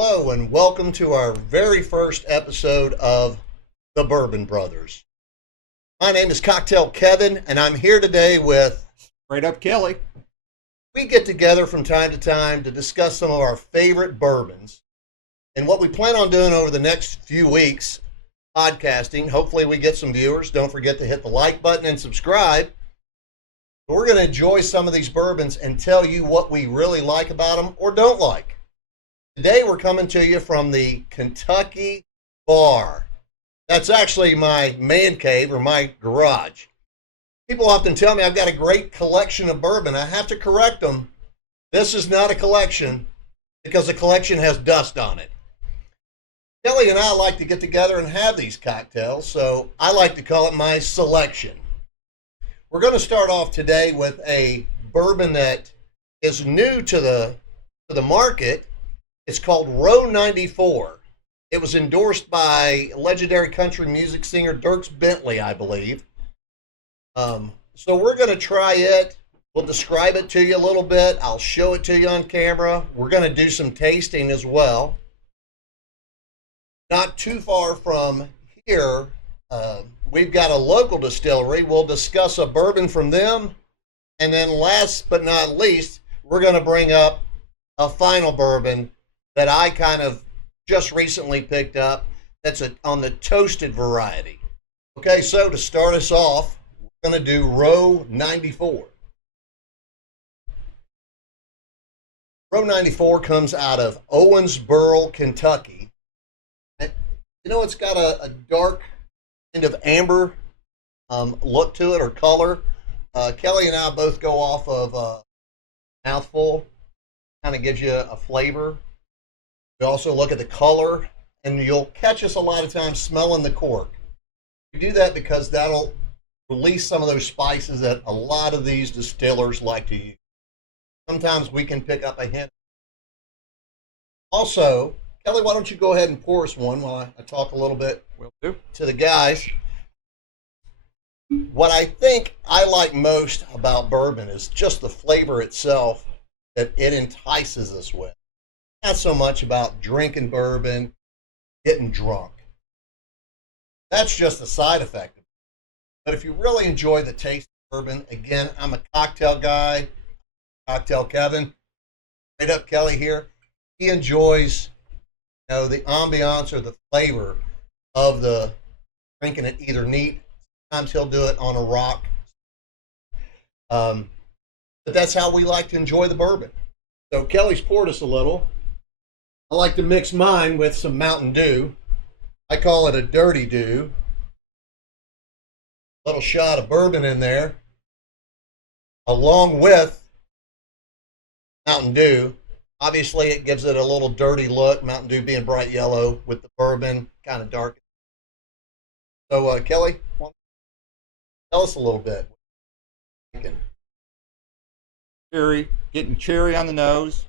Hello, and welcome to our very first episode of the Bourbon Brothers. My name is Cocktail Kevin, and I'm here today with Straight Up Kelly. We get together from time to time to discuss some of our favorite bourbons. And what we plan on doing over the next few weeks, podcasting, hopefully we get some viewers. Don't forget to hit the like button and subscribe. We're going to enjoy some of these bourbons and tell you what we really like about them or don't like. Today we're coming to you from the Kentucky Bar. That's actually my man cave or my garage. People often tell me I've got a great collection of bourbon. I have to correct them. This is not a collection because the collection has dust on it. Kelly and I like to get together and have these cocktails, so I like to call it my selection. We're going to start off today with a bourbon that is new to the market. It's called Row 94. It was endorsed by legendary country music singer Dierks Bentley, I believe. So we're going to try it. We'll describe it to you a little bit. I'll show it to you on camera. We're going to do some tasting as well. Not too far from here, we've got a local distillery. We'll discuss a bourbon from them. And then last but not least, we're going to bring up a final bourbon that I kind of just recently picked up that's on the toasted variety. Okay, so to start us off, we're going to do Row 94. Row 94 comes out of Owensboro, Kentucky. You know, it's got a dark kind of amber look to it or color. Kelly and I both go off of mouthful. Kind of gives you a flavor. We also look at the color, and you'll catch us a lot of times smelling the cork. We do that because that'll release some of those spices that a lot of these distillers like to use. Sometimes we can pick up a hint. Also, Kelly, why don't you go ahead and pour us one while I talk a little bit to the guys. What I think I like most about bourbon is just the flavor itself that it entices us with. Not so much about drinking bourbon, getting drunk. That's just a side effect. But if you really enjoy the taste of bourbon, again, I'm a cocktail guy, Cocktail Kevin. Straight Up Kelly here. He enjoys, the ambiance or the flavor of the drinking it either neat. Sometimes he'll do it on a rock. But that's how we like to enjoy the bourbon. So Kelly's poured us a little. I like to mix mine with some Mountain Dew. I call it a Dirty Dew. A little shot of bourbon in there, along with Mountain Dew. Obviously, it gives it a little dirty look, Mountain Dew being bright yellow with the bourbon kind of dark. So, Kelly, tell us a little bit. Cherry, getting cherry on the nose.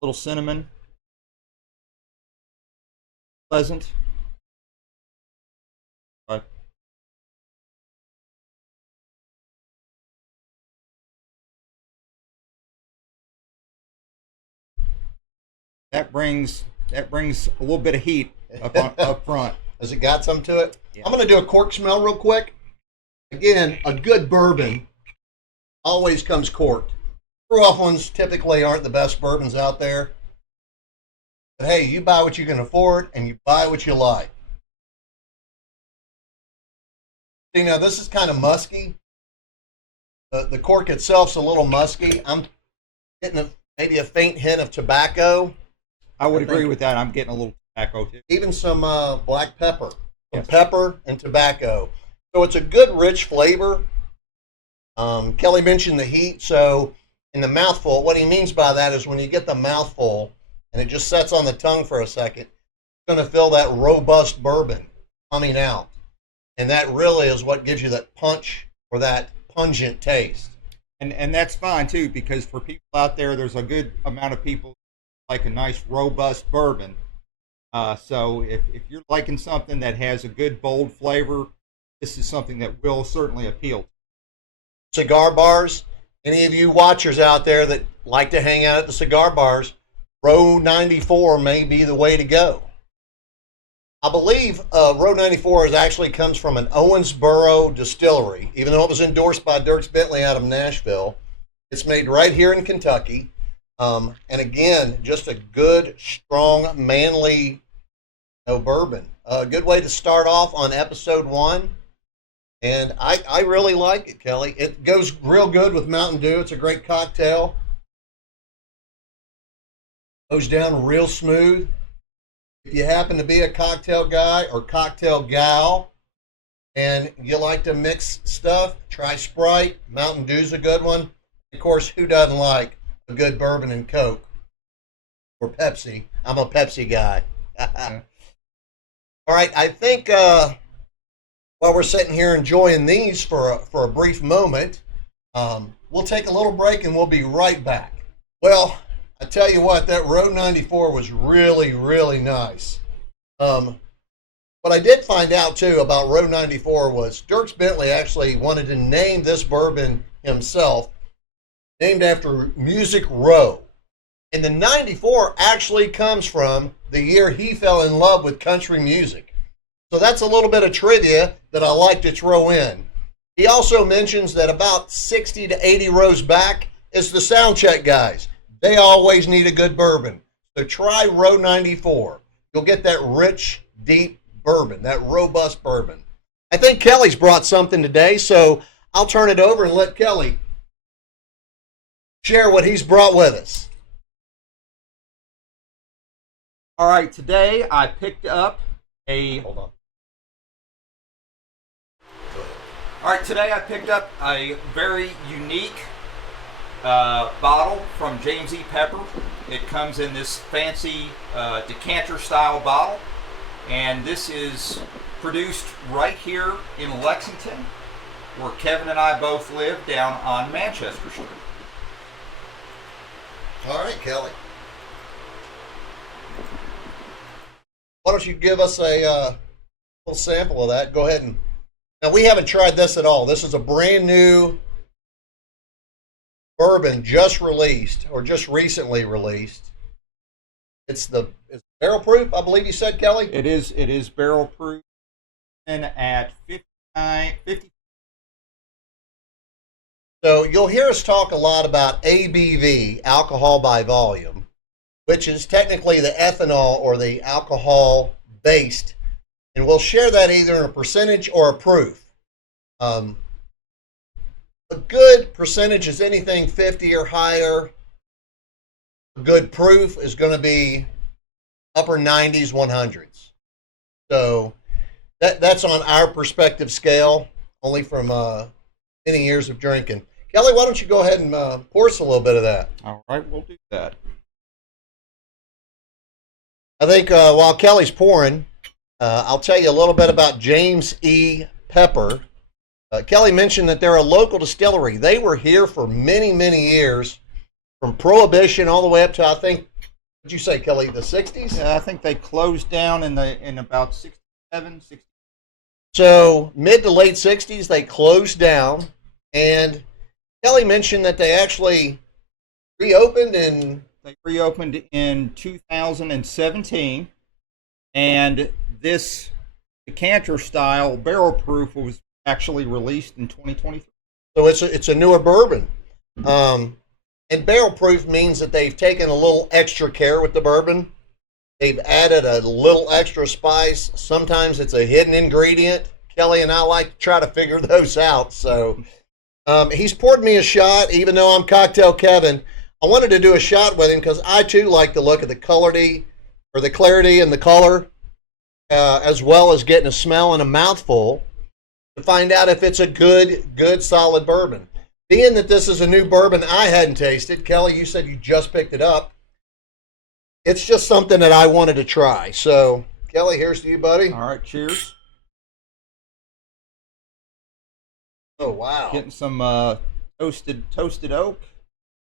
Little cinnamon. Pleasant. But that brings a little bit of heat up front. Has it got some to it? Yeah. I'm going to do a cork smell real quick. Again, a good bourbon always comes corked. Screw-off ones typically aren't the best bourbons out there. But hey, you buy what you can afford and you buy what you like. This is kind of musky. The cork itself's a little musky. I'm getting maybe a faint hint of tobacco. I would agree with that. I'm getting a little tobacco too. Even some black pepper. Some Yes. pepper and tobacco. So it's a good rich flavor. Kelly mentioned the heat, so in the mouthful, what he means by that is when you get the mouthful and it just sets on the tongue for a second, it's going to feel that robust bourbon coming out. And that really is what gives you that punch or that pungent taste. And that's fine too, because for people out there, there's a good amount of people like a nice robust bourbon. So if you're liking something that has a good bold flavor, this is something that will certainly appeal. Cigar bars, any of you watchers out there that like to hang out at the cigar bars, Row 94 may be the way to go. I believe Row 94 actually comes from an Owensboro distillery, even though it was endorsed by Dierks Bentley out of Nashville. It's made right here in Kentucky. And again, just a good, strong, manly bourbon. A good way to start off on episode 1. And I really like it, Kelly. It goes real good with Mountain Dew. It's a great cocktail. Goes down real smooth. If you happen to be a cocktail guy or cocktail gal and you like to mix stuff, try Sprite. Mountain Dew's a good one. Of course, who doesn't like a good bourbon and Coke? Or Pepsi. I'm a Pepsi guy. All right, I think while we're sitting here enjoying these for a brief moment, we'll take a little break and we'll be right back. Well, I tell you what, that Row 94 was really, really nice. What I did find out, too, about Row 94 was Dierks Bentley actually wanted to name this bourbon himself, named after Music Row. And the 94 actually comes from the year he fell in love with country music. So that's a little bit of trivia that I like to throw in. He also mentions that about 60 to 80 rows back is the sound check guys. They always need a good bourbon. So try Row 94. You'll get that rich, deep bourbon, that robust bourbon. I think Kelly's brought something today, so I'll turn it over and let Kelly share what he's brought with us. All right, today I picked up a... Hold on. All right, today I picked up a very unique bottle from James E. Pepper. It comes in this fancy decanter style bottle, and this is produced right here in Lexington, where Kevin and I both live, down on Manchester Street. All right, Kelly. Why don't you give us a little sample of that? Go ahead and... Now, we haven't tried this at all. This is a brand new bourbon just released, or just recently released. It's barrel proof, I believe you said, Kelly? It is barrel proof, and at 50. So you'll hear us talk a lot about ABV, alcohol by volume, which is technically the ethanol or the alcohol based, and we'll share that either in a percentage or a proof. A good percentage is anything 50 or higher. A good proof is going to be upper 90s, 100s. So that's on our perspective scale, only from many years of drinking. Kelly, why don't you go ahead and pour us a little bit of that? All right, we'll do that. I think while Kelly's pouring, I'll tell you a little bit about James E. Pepper. Kelly mentioned that they're a local distillery. They were here for many, many years, from Prohibition all the way up to, I think, what'd you say, Kelly, the 60s? Yeah, I think they closed down in about 67, 60. So mid to late 60s, they closed down. And Kelly mentioned that they actually reopened in... They reopened in 2017, and this decanter style barrel proof was actually released in 2023. So it's a newer bourbon. And barrel proof means that they've taken a little extra care with the bourbon. They've added a little extra spice. Sometimes it's a hidden ingredient. Kelly and I like to try to figure those out. So he's poured me a shot, even though I'm Cocktail Kevin. I wanted to do a shot with him because I too like the look of the clarity and the color, as well as getting a smell and a mouthful to find out if it's a good solid bourbon. Being that this is a new bourbon I hadn't tasted, Kelly, you said you just picked it up. It's just something that I wanted to try. So, Kelly, here's to you, buddy. All right, cheers. Oh, wow. Getting some toasted oak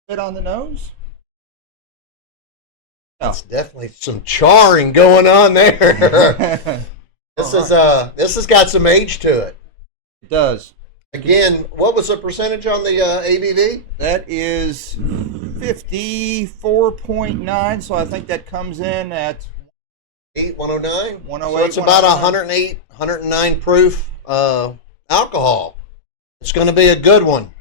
bit on the nose. That's definitely some charring going on there. This has got some age to it. It does. Again, what was the percentage on the ABV? That is 54.9, so I think that comes in at 109. 108. So it's about 108, 109 proof alcohol. It's going to be a good one.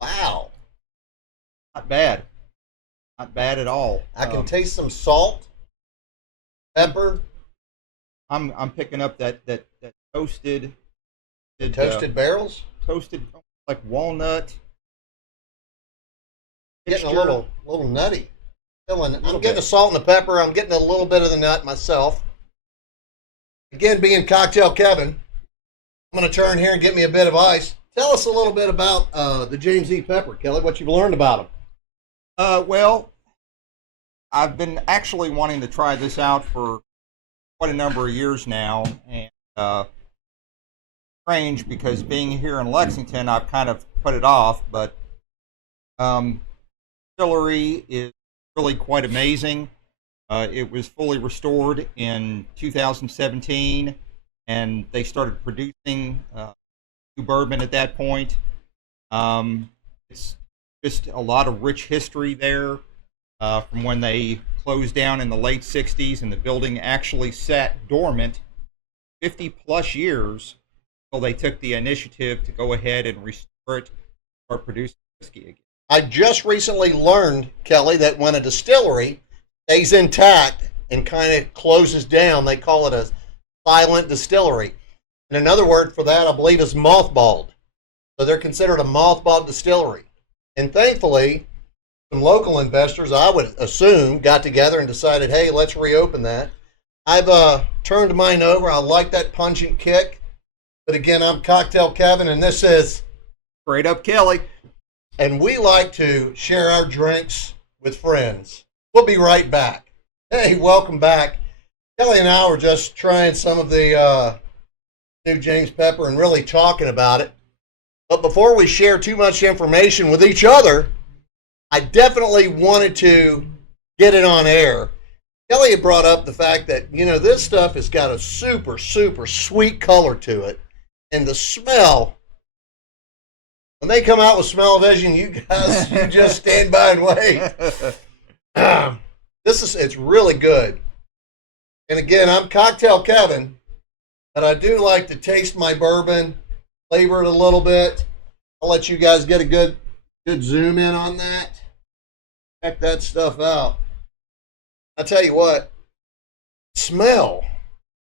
Wow. Not bad. Not bad at all. I can taste some salt, pepper. I'm picking up that toasted Barrels. toasted like walnut. Getting a Mixture. little nutty. I'm Little getting bit. the salt and the pepper. I'm getting a little bit of the nut myself. Again, being Cocktail Kevin, I'm going to turn here and get me a bit of ice. Tell us a little bit about the James E. Pepper, Kelly, what you've learned about him. Well, I've been actually wanting to try this out for quite a number of years now, and strange because being here in Lexington, I've kind of put it off, but distillery is really quite amazing. It was fully restored in 2017, and they started producing new bourbon at that point. It's just a lot of rich history there from when they closed down in the late 60s, and the building actually sat dormant 50 plus years until they took the initiative to go ahead and restore it, start producing whiskey again. I just recently learned, Kelly, that when a distillery stays intact and kind of closes down, they call it a silent distillery. And another word for that, I believe, is mothballed. So they're considered a mothballed distillery. And thankfully, some local investors, I would assume, got together and decided, hey, let's reopen that. I've turned mine over. I like that pungent kick. But again, I'm Cocktail Kevin, and this is Straight Up Kelly. And we like to share our drinks with friends. We'll be right back. Hey, welcome back. Kelly and I were just trying some of the new James Pepper and really talking about it. But before we share too much information with each other, I definitely wanted to get it on air. Kelly had brought up the fact that, this stuff has got a super, super sweet color to it. And the smell, when they come out with Smell-O-Vision, you guys, you just stand by and wait. It's really good. And again, I'm Cocktail Kevin, but I do like to taste my bourbon, flavor it a little bit. I'll let you guys get a good zoom in on that. Check that stuff out. I tell you what, smell,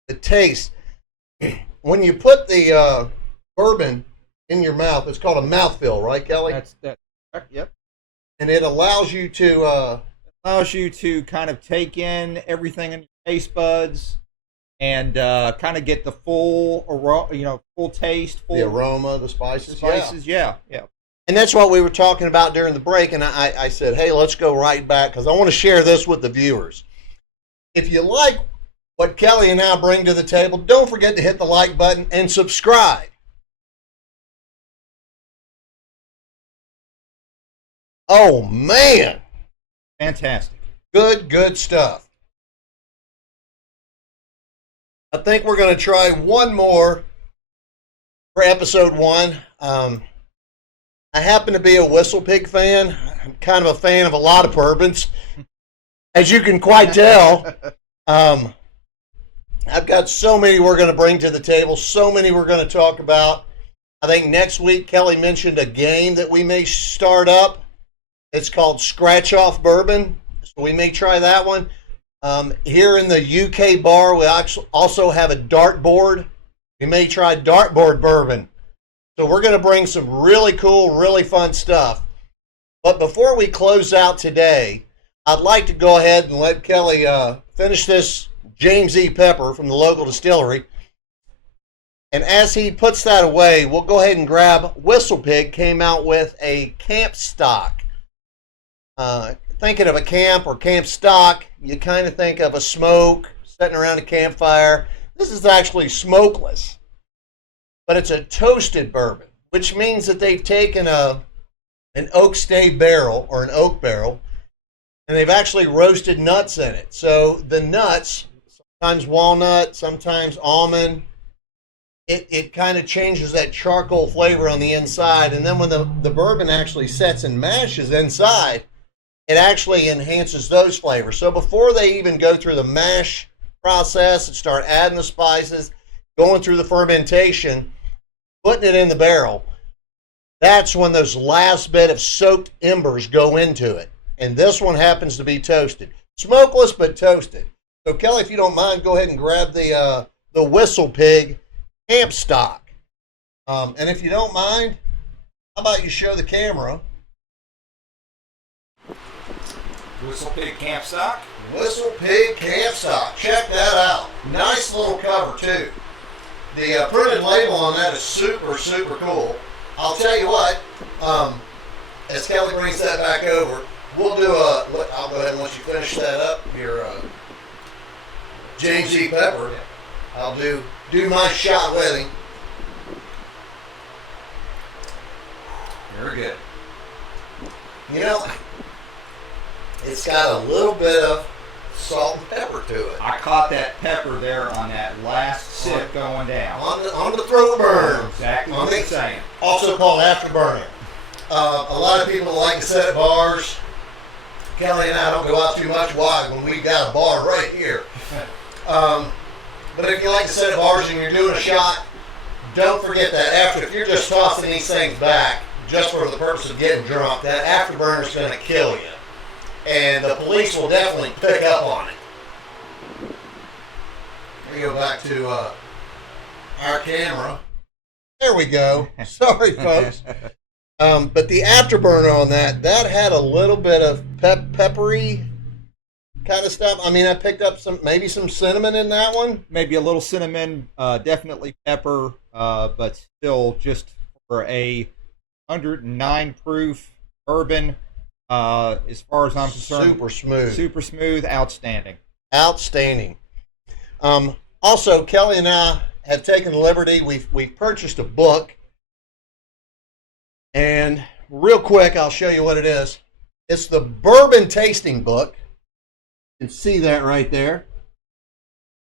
the taste. When you put the bourbon in your mouth, it's called a mouthfeel, right, Kelly? That's yep. And it allows you to kind of take in everything in your taste buds and kind of get the full aroma, full taste, full the aroma, the spices. Yeah. And that's what we were talking about during the break. And I said, hey, let's go right back because I want to share this with the viewers. If you like what Kelly and I bring to the table, don't forget to hit the like button and subscribe. Oh, man. Fantastic. Good stuff. I think we're going to try one more for episode 1. I happen to be a Whistle Pig fan. I'm kind of a fan of a lot of bourbons, as you can quite tell. I've got so many we're going to bring to the table, so many we're going to talk about. I think next week Kelly mentioned a game that we may start up. It's called Scratch Off Bourbon, so we may try that one. Here in the UK bar, we also have a dartboard. We may try dartboard bourbon. So we're going to bring some really cool, really fun stuff. But before we close out today, I'd like to go ahead and let Kelly finish this James E. Pepper from the local distillery. And as he puts that away, we'll go ahead and grab Whistle Pig came out with a camp stock. Thinking of a camp or camp stock, you kind of think of a smoke, sitting around a campfire. This is actually smokeless, but it's a toasted bourbon, which means that they've taken an oak stave barrel or an oak barrel, and they've actually roasted nuts in it. So the nuts, sometimes walnut, sometimes almond, it kind of changes that charcoal flavor on the inside. And then when the bourbon actually sets and mashes inside, it actually enhances those flavors. So before they even go through the mash process and start adding the spices, going through the fermentation, putting it in the barrel, that's when those last bit of soaked embers go into it. And this one happens to be toasted. Smokeless, but toasted. So Kelly, if you don't mind, go ahead and grab the Whistle Pig camp stock. And if you don't mind, how about you show the camera? Whistle Pig camp stock. Whistle Pig camp stock. Check that out. Nice little cover too. The printed label on that is super, super cool. I'll tell you what, as Kelly brings that back over, we'll do I'll go ahead and let you finish that up here, James E. Pepper. I'll do my shot with him. Very good. You know, it's got a little bit of salt and pepper to it. I caught that pepper there on that last sip going down. On the throat burn. Exactly what I'm saying. Also called afterburner. A lot of people like to sit at bars. Kelly and I don't go out too much. Why? When we got a bar right here. But if you like to sit at bars and you're doing a shot, don't forget that after. If you're just tossing these things back just for the purpose of getting drunk, that afterburner is going to kill you. And the police will definitely pick up on it. We go back to our camera. There we go. Sorry, folks. But the afterburner on that had a little bit of peppery kind of stuff. I mean, I picked up maybe some cinnamon in that one. Maybe a little cinnamon, definitely pepper, but still just for a 109 proof bourbon. As far as I'm concerned, super smooth, outstanding. Also, Kelly and I have taken the liberty. We've purchased a book, and real quick, I'll show you what it is. It's the Bourbon Tasting Book. You can see that right there.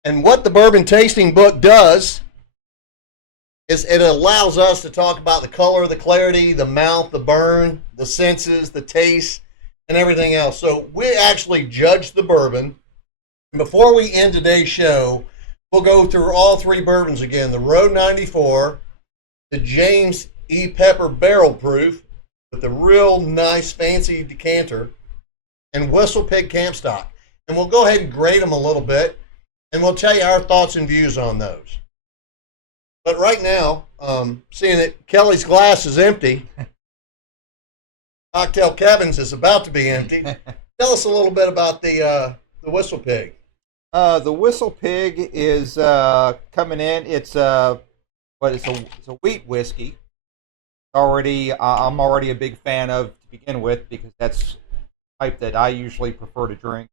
And what the Bourbon Tasting Book does is it allows us to talk about the color, the clarity, the mouth, the burn, the senses, the taste, and everything else. So we actually judge the bourbon. And before we end today's show, we'll go through all three bourbons again. The Road 94, the James E. Pepper Barrel Proof with the real nice fancy decanter, and Whistle Pig Camp Stock. And we'll go ahead and grade them a little bit, and we'll tell you our thoughts and views on those. But right now, seeing that Kelly's glass is empty, Cocktail Kevin's is about to be empty. Tell us a little bit about the Whistle Pig. The Whistle Pig is coming in. It's a wheat whiskey. I'm already a big fan of to begin with because that's the type that I usually prefer to drink.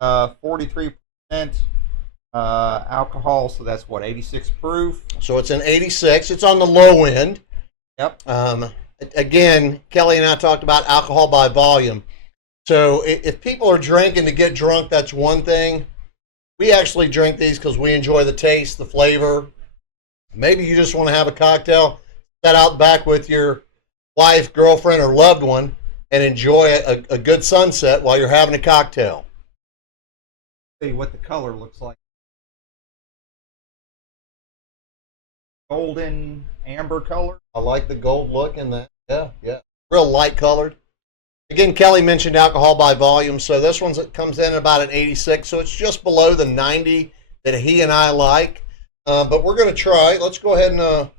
43% alcohol, so that's 86 proof. So it's an 86. It's on the low end. Yep. Again, Kelly and I talked about alcohol by volume. So if people are drinking to get drunk, that's one thing. We actually drink these because we enjoy the taste, the flavor. Maybe you just want to have a cocktail, sit out back with your wife, girlfriend, or loved one, and enjoy a good sunset while you're having a cocktail. See what the color looks like. Golden amber color. I like the gold look in that. Yeah. Real light colored. Again, Kelly mentioned alcohol by volume, so this one comes in at about an 86, so it's just below the 90 that he and I like. But we're going to try. Let's go ahead and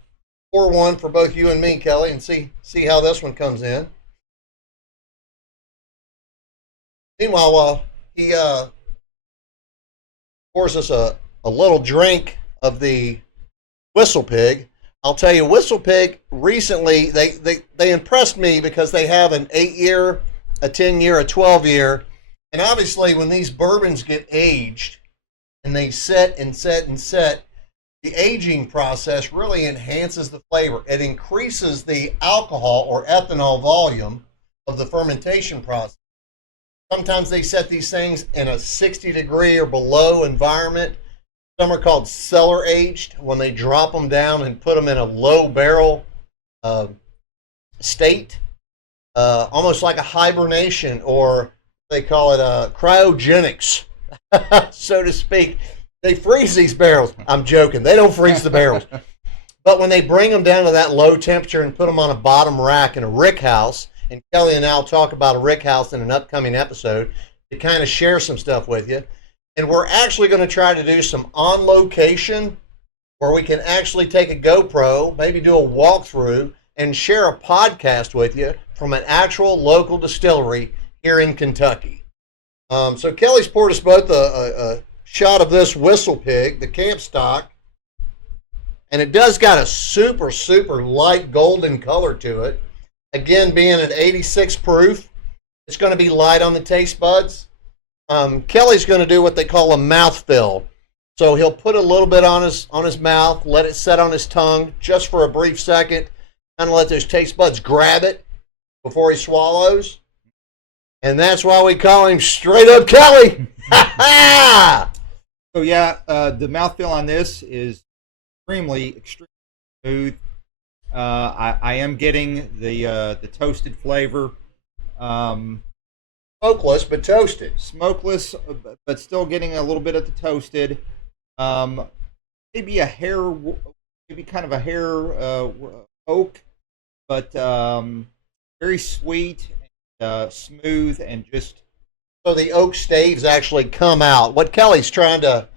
pour one for both you and me, Kelly, and see how this one comes in. Meanwhile, he pours us a little drink of the Whistle Pig. I'll tell you, Whistle Pig recently, they impressed me because they have an 8-year, a 10-year, a 12-year. And obviously when these bourbons get aged and they set and set and set, the aging process really enhances the flavor. It increases the alcohol or ethanol volume of the fermentation process. Sometimes they set these things in a 60-degree or below environment. Some are called cellar aged when they drop them down and put them in a low barrel state, almost like a hibernation, or they call it cryogenics, so to speak. They freeze these barrels. I'm joking. They don't freeze the barrels. But when they bring them down to that low temperature and put them on a bottom rack in a rick house, and Kelly and I will talk about a rick house in an upcoming episode to kind of share some stuff with you. And we're actually going to try to do some on location where we can actually take a GoPro, maybe do a walkthrough, and share a podcast with you from an actual local distillery here in Kentucky. So Kelly's poured us both a shot of this Whistle Pig, the camp stock. And it does got a super, super light golden color to it. Again, being at 86 proof, it's going to be light on the taste buds. Kelly's going to do what they call a mouth fill. So he'll put a little bit on his mouth, let it set on his tongue just for a brief second, kind of let those taste buds grab it before he swallows. And that's why we call him Straight Up Kelly. So yeah, the mouthfeel on this is extremely smooth. I am getting the toasted flavor. Smokeless, but toasted. Smokeless, but still getting a little bit of the toasted. Maybe a hair, maybe kind of a hair oak, but very sweet, and, smooth, and just. So the oak staves actually come out. What Kelly's trying to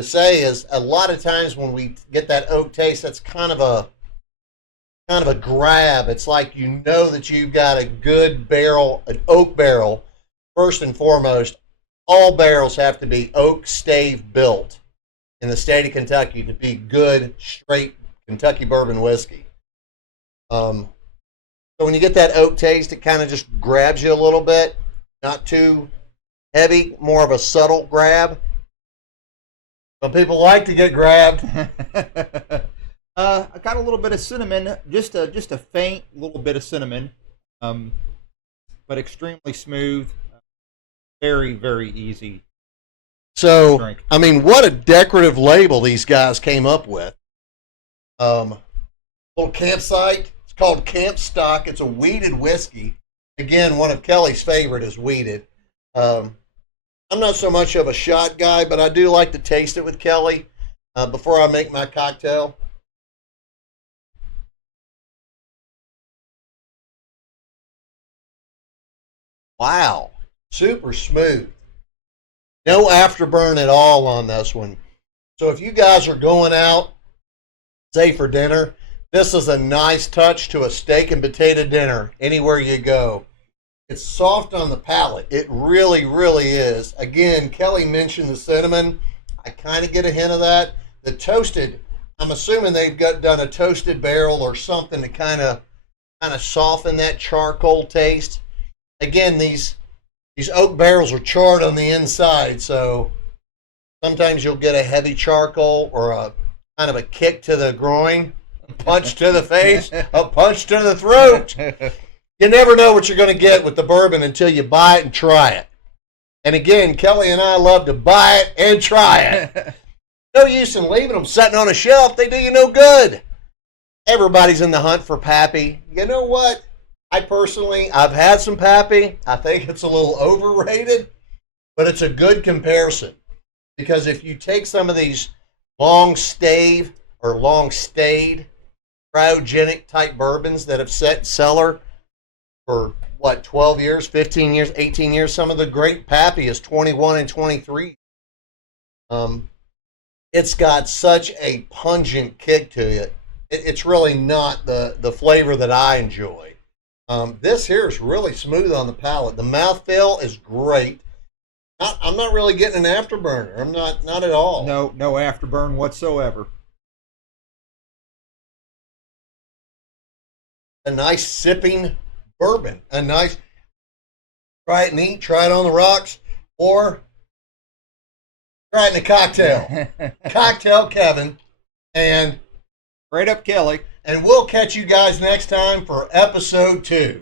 say is a lot of times when we get that oak taste, that's kind of a grab. It's like you know that you've got a good barrel, an oak barrel. First and foremost, all barrels have to be oak stave built in the state of Kentucky to be good, straight Kentucky bourbon whiskey. So when you get that oak taste, it kind of just grabs you a little bit. Not too heavy, more of a subtle grab. Some people like to get grabbed. I got a little bit of cinnamon, just a faint little bit of cinnamon, but extremely smooth, very, very easy. So, drink. I mean, what a decorative label these guys came up with. Little campsite. It's called Camp Stock. It's a wheated whiskey. Again, one of Kelly's favorite is wheated. I'm not so much of a shot guy, but I do like to taste it with Kelly before I make my cocktail. Wow, super smooth. No afterburn at all on this one. So if you guys are going out, say for dinner, this is a nice touch to a steak and potato dinner anywhere you go. It's soft on the palate. It really, really is. Again, Kelly mentioned the cinnamon. I kind of get a hint of that. The toasted, I'm assuming they've done a toasted barrel or something to kind of soften that charcoal taste. Again, these oak barrels are charred on the inside, so sometimes you'll get a heavy charcoal or a kind of a kick to the groin, a punch to the face, a punch to the throat. You never know what you're going to get with the bourbon until you buy it and try it. And again, Kelly and I love to buy it and try it. No use in leaving them sitting on a shelf. They do you no good. Everybody's in the hunt for Pappy. You know what? I've had some Pappy. I think it's a little overrated, but it's a good comparison. Because if you take some of these long stave or long stayed cryogenic type bourbons that have set cellar for 12 years, 15 years, 18 years. Some of the great Pappy is 21 and 23. It's got such a pungent kick to it. It's really not the flavor that I enjoy. This here is really smooth on the palate. The mouthfeel is great. I'm not really getting an afterburner. I'm not at all. No afterburn whatsoever. A nice sipping bourbon. A nice, try it neat, try it on the rocks, or try it in a cocktail. Cocktail Kevin, and Straight Up Kelly. And we'll catch you guys next time for episode 2.